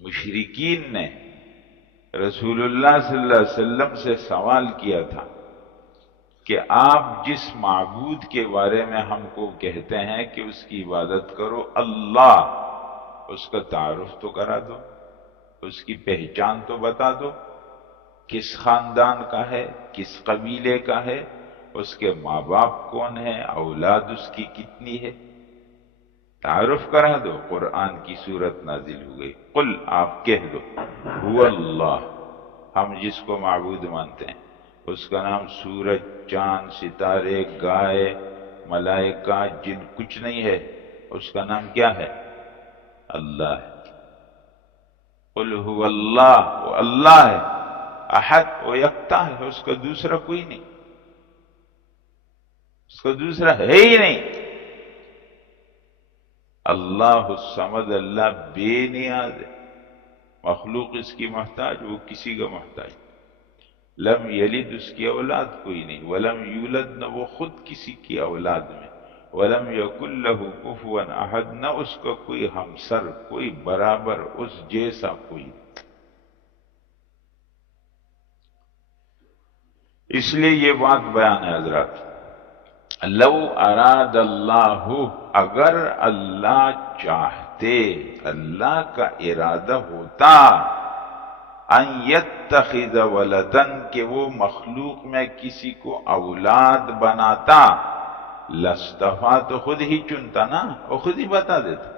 مشرکین نے رسول اللہ صلی اللہ علیہ وسلم سے سوال کیا تھا کہ آپ جس معبود کے بارے میں ہم کو کہتے ہیں کہ اس کی عبادت کرو اللہ، اس کا تعارف تو کرا دو، اس کی پہچان تو بتا دو، کس خاندان کا ہے، کس قبیلے کا ہے، اس کے ماں باپ کون ہیں، اولاد اس کی کتنی ہے، تعارف کرا دو۔ قرآن کی صورت نازل ہو گئی، قل آپ کہہ دو هو اللہ، ہم جس کو معبود مانتے ہیں اس کا نام سورج، چاند، ستارے، گائے، ملائکہ، جن کچھ نہیں ہے، اس کا نام کیا ہے؟ اللہ ہے۔ قل هو اللہ، وہ اللہ ہے، احد، وہ یکتا ہے، اس کا دوسرا کوئی نہیں، اس کا دوسرا ہے ہی نہیں۔ اللہ الصمد، اللہ بے نیاز ہے، مخلوق اس کی محتاج، وہ کسی کا محتاج۔ لم یلد، اس کی اولاد کوئی نہیں، ولم یولد، نہ وہ خود کسی کی اولاد میں، ولم یکن لہ کفوا احد، نہ اس کا کوئی ہمسر، کوئی برابر، اس جیسا کوئی نہیں۔ اس لیے یہ بات بیان ہے حضرات، لو اراد اللہ، اگر اللہ چاہتے، اللہ کا ارادہ ہوتا، ان یتخذ ولدن، کہ وہ مخلوق میں کسی کو اولاد بناتا، لاصطفیٰ، تو خود ہی چنتا نا، وہ خود ہی بتا دیتا،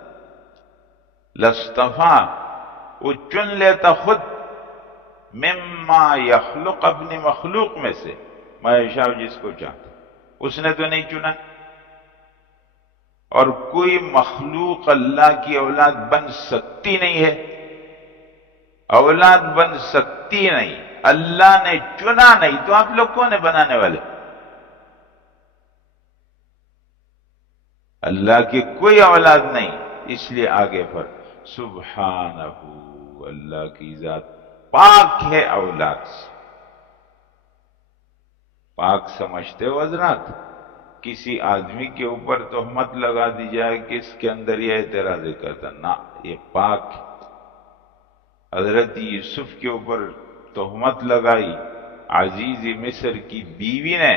لاصطفیٰ، وہ چن لیتا خود، مما یخلق، اپنی مخلوق میں سے، ما یشاء، جس کو چاہتا، اس نے تو نہیں چنا۔ اور کوئی مخلوق اللہ کی اولاد بن سکتی نہیں ہے، اولاد بن سکتی نہیں، اللہ نے چنا نہیں، تو آپ لوگ کون ہیں بنانے والے؟ اللہ کی کوئی اولاد نہیں، اس لیے آگے پر سبحانہ، اللہ کی ذات پاک ہے اولاد سے۔ پاک سمجھتے ہو حضرات؟ کسی آدمی کے اوپر تہمت لگا دی جائے کہ اس کے اندر یہ اعتراض کرتا، نہ، یہ پاک ہے۔ حضرت یوسف کے اوپر تہمت لگائی عزیز مصر کی بیوی نے،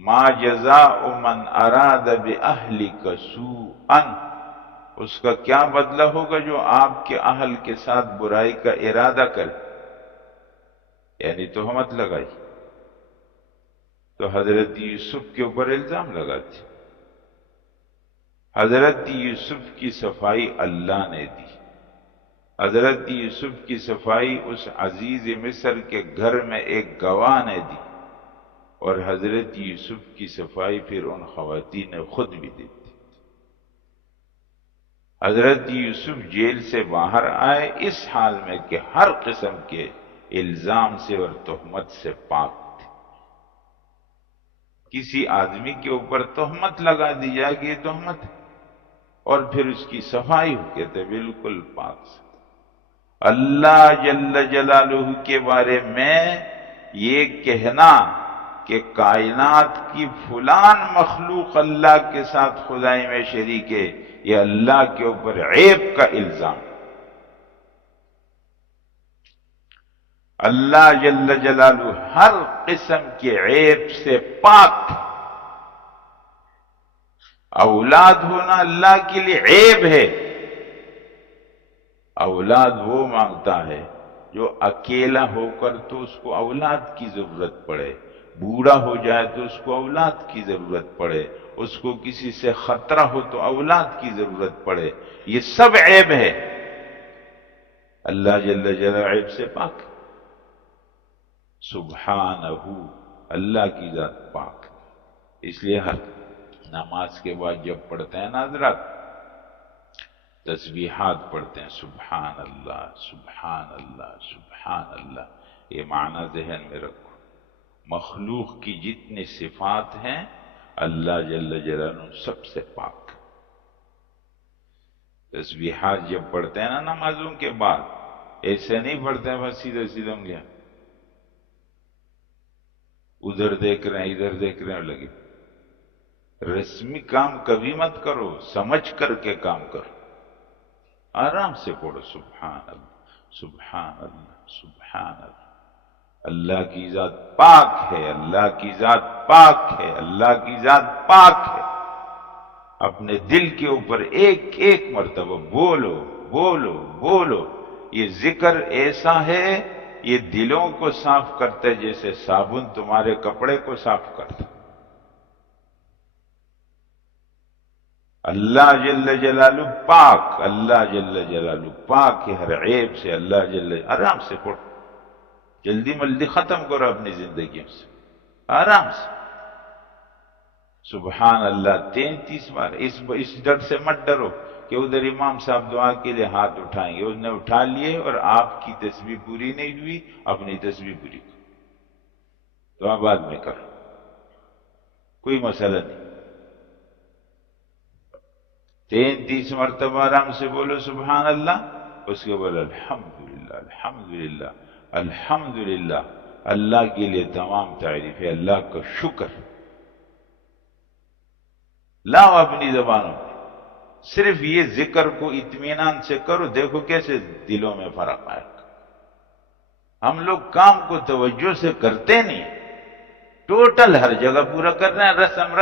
ما جزاء من اراد باہلک سوءا، اس کا کیا بدلہ ہوگا جو آپ کے اہل کے ساتھ برائی کا ارادہ کرے، یعنی تہمت لگائی، تو حضرت یوسف کے اوپر الزام لگاتی۔ حضرت یوسف کی صفائی اللہ نے دی، حضرت یوسف کی صفائی اس عزیز مصر کے گھر میں ایک گواہ نے دی، اور حضرت یوسف کی صفائی پھر ان خواتین نے خود بھی دی۔ حضرت یوسف جیل سے باہر آئے اس حال میں کہ ہر قسم کے الزام سے اور تہمت سے پاک تھے۔ کسی آدمی کے اوپر تہمت لگا دی جائے کہ یہ تہمت ہے، اور پھر اس کی صفائی ہو، کہتے بالکل پاک سے۔ اللہ جل جلالہ کے بارے میں یہ کہنا کہ کائنات کی فلان مخلوق اللہ کے ساتھ خدائی میں شریک ہے، یہ اللہ کے اوپر عیب کا الزام۔ اللہ جل جلالہ ہر قسم کے عیب سے پاک۔ اولاد ہونا اللہ کے لیے عیب ہے۔ اولاد وہ مانگتا ہے جو اکیلا ہو کر تو اس کو اولاد کی ضرورت پڑے، بوڑھا ہو جائے تو اس کو اولاد کی ضرورت پڑے، اس کو کسی سے خطرہ ہو تو اولاد کی ضرورت پڑے، یہ سب عیب ہے۔ اللہ جل جلالہ عیب سے پاک، سبحانہ، اللہ کی ذات پاک۔ اس لیے ہر نماز کے بعد جب پڑھتے ہیں نا حضرات، تسبیحات پڑھتے ہیں، سبحان اللہ، سبحان اللہ، سبحان اللہ، یہ معنی ذہن میں رکھو، مخلوق کی جتنی صفات ہیں اللہ جل جلالہ سب سے پاک۔ تسبیحات جب پڑھتے ہیں نا نمازوں کے بعد، ایسے نہیں پڑھتے ہیں بس سیدھے سیدھے گیا، ادھر دیکھ رہے ہیں ادھر دیکھ رہے ہیں لگے۔ رسمی کام کبھی مت کرو، سمجھ کر کے کام کرو۔ آرام سے پڑھو سبحان اللہ سبحان اللہ سبحان اللہ۔ اللہ کی ذات پاک ہے، اللہ کی ذات پاک ہے، اللہ کی ذات پاک ہے۔ اپنے دل کے اوپر ایک ایک مرتبہ بولو بولو بولو۔ یہ ذکر ایسا ہے، یہ دلوں کو صاف کرتا ہے جیسے صابن تمہارے کپڑے کو صاف کرتا۔ اللہ جل جلالہ پاک، اللہ جل جلالہ پاک ہے ہر عیب سے۔ اللہ آرام سے پڑھو، جلدی ملدی ختم کرو اپنی زندگیوں سے، آرام سے سبحان اللہ 33 بار۔ اس ڈر سے مت ڈرو کہ ادھر امام صاحب دعا کے لیے ہاتھ اٹھائیں گے، اس نے اٹھا لیے اور آپ کی تسبیح پوری نہیں ہوئی، اپنی تسبیح پوری کرو، دعا بعد میں کرو، کوئی مسئلہ نہیں۔ 33 مرتبہ آرام سے بولو سبحان اللہ، اس کے بولو الحمدللہ الحمدللہ الحمدللہ۔ اللہ کے لیے تمام تعریف ہے، اللہ کا شکر۔ لاؤ اپنی زبانوں میں، صرف یہ ذکر کو اطمینان سے کرو، دیکھو کیسے دلوں میں فرق آئے گا۔ ہم لوگ کام کو توجہ سے کرتے نہیں، ٹوٹل ہر جگہ پورا کر رہے ہیں، رسم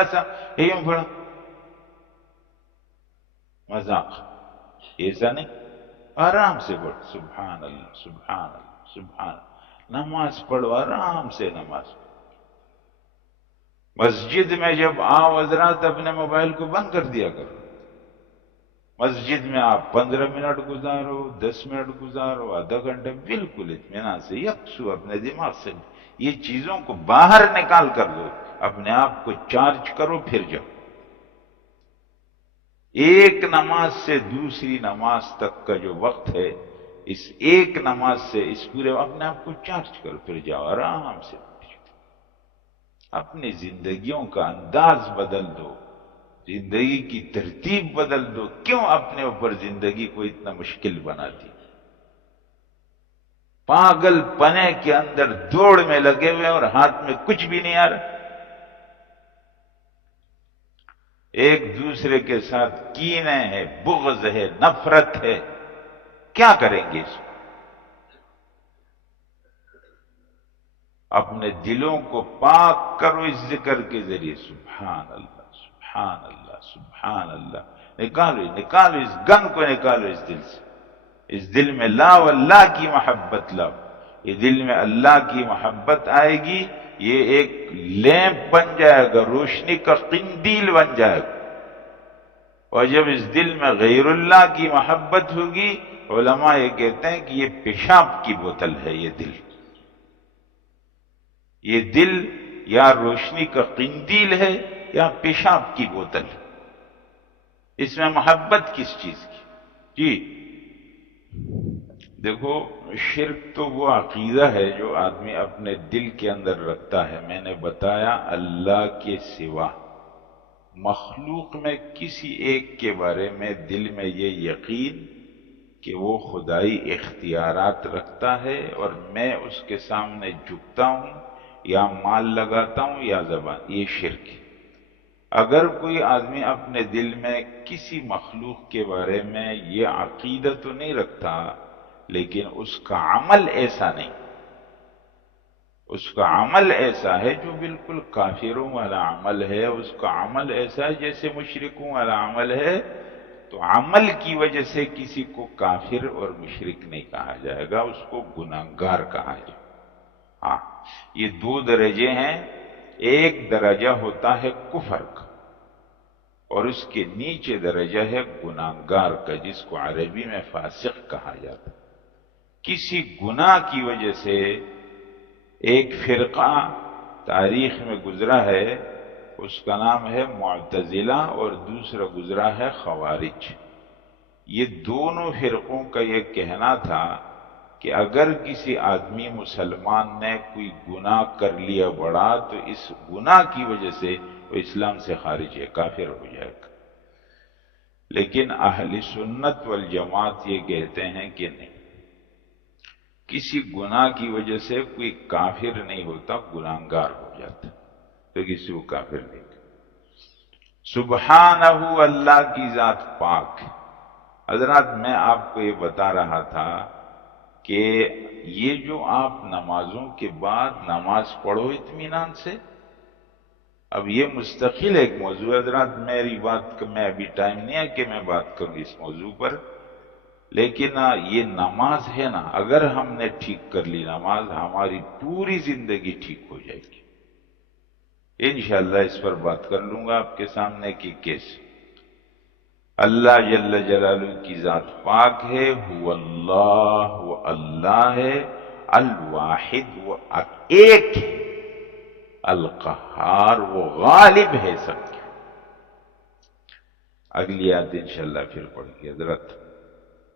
یوں پڑھا، مذاق، ایسا نہیں۔ آرام سے پڑھو سبحان اللہ سبحان اللہ سبحان اللہ۔ نماز پڑھو آرام سے، نماز پڑھو۔ مسجد میں جب آؤ حضرات اپنے موبائل کو بند کر دیا کرو۔ مسجد میں آپ 15 منٹ گزارو، 10 منٹ گزارو، آدھا گھنٹہ، بالکل اطمینان سے یکسو اپنے دماغ سے یہ چیزوں کو باہر نکال کر دو، اپنے آپ کو چارج کرو، پھر جاؤ۔ ایک نماز سے دوسری نماز تک کا جو وقت ہے، اس ایک نماز سے اس پورے اپنے آپ کو چارج کرو، پھر جاؤ آرام سے۔ اپنی زندگیوں کا انداز بدل دو، زندگی کی ترتیب بدل دو۔ کیوں اپنے اوپر زندگی کو اتنا مشکل بنا دی؟ پاگل پنے کے اندر دوڑ میں لگے ہوئے اور ہاتھ میں کچھ بھی نہیں آ رہا۔ ایک دوسرے کے ساتھ کینے ہے، بغض ہے، نفرت ہے، کیا کریں گے اس کو؟ اپنے دلوں کو پاک کرو اس ذکر کے ذریعے، سبحان اللہ سبحان اللہ سبحان اللہ۔ نکالو اس گن کو، نکالو اس دل سے، اس دل میں لاؤ اللہ کی محبت لاؤ۔ یہ دل میں اللہ کی محبت آئے گی، یہ ایک لیمپ بن جائے گا، روشنی کا قندیل بن جائے گا۔ اور جب اس دل میں غیر اللہ کی محبت ہوگی، علماء یہ کہتے ہیں کہ یہ پیشاب کی بوتل ہے۔ یہ دل یا روشنی کا قندیل ہے یا پیشاب کی بوتل ہے۔ اس میں محبت کس چیز کی؟ جی دیکھو، شرک تو وہ عقیدہ ہے جو آدمی اپنے دل کے اندر رکھتا ہے۔ میں نے بتایا اللہ کے سوا مخلوق میں کسی ایک کے بارے میں دل میں یہ یقین کہ وہ خدائی اختیارات رکھتا ہے اور میں اس کے سامنے جھکتا ہوں یا مال لگاتا ہوں یا زبان، یہ شرک ہے۔ اگر کوئی آدمی اپنے دل میں کسی مخلوق کے بارے میں یہ عقیدہ تو نہیں رکھتا، لیکن اس کا عمل ایسا نہیں، اس کا عمل ایسا ہے جو بالکل کافروں والا عمل ہے، اس کا عمل ایسا ہے جیسے مشرکوں والا عمل ہے، تو عمل کی وجہ سے کسی کو کافر اور مشرک نہیں کہا جائے گا، اس کو گناہگار کہا جائے گا۔ ہاں، یہ دو درجے ہیں۔ ایک درجہ ہوتا ہے کفر کا اور اس کے نیچے درجہ ہے گناہگار کا، جس کو عربی میں فاسق کہا جاتا ہے۔ کسی گناہ کی وجہ سے ایک فرقہ تاریخ میں گزرا ہے، اس کا نام ہے معتزلہ، اور دوسرا گزرا ہے خوارج۔ یہ دونوں فرقوں کا یہ کہنا تھا کہ اگر کسی آدمی مسلمان نے کوئی گناہ کر لیا بڑا تو اس گناہ کی وجہ سے وہ اسلام سے خارج ہے، کافر ہو جائے گا۔ لیکن اہل سنت والجماعت یہ کہتے ہیں کہ نہیں، کسی گناہ کی وجہ سے کوئی کافر نہیں ہوتا، گناہگار ہو جاتا، تو کسی کو کافر نہیں۔ سبحانہ، اللہ کی ذات پاک ہے، حضرات میں آپ کو یہ بتا رہا تھا کہ یہ جو آپ نمازوں کے بعد نماز پڑھو اطمینان سے، اب یہ مستقل ایک موضوع ہے حضرات، میری بات میں ابھی ٹائم نہیں ہے کہ میں بات کروں اس موضوع پر، لیکن یہ نماز ہے نا، اگر ہم نے ٹھیک کر لی نماز، ہماری پوری زندگی ٹھیک ہو جائے گی انشاءاللہ۔ اس پر بات کر لوں گا آپ کے سامنے کہ کیسے۔ اللہ جل جلالہ کی ذات پاک ہے، هو اللہ، وہ اللہ ہے، الواحد، وہ ایک ہے، القہار، وہ غالب ہے سب کے۔ اگلی آیت انشاءاللہ پھر پڑھیں گے حضرت۔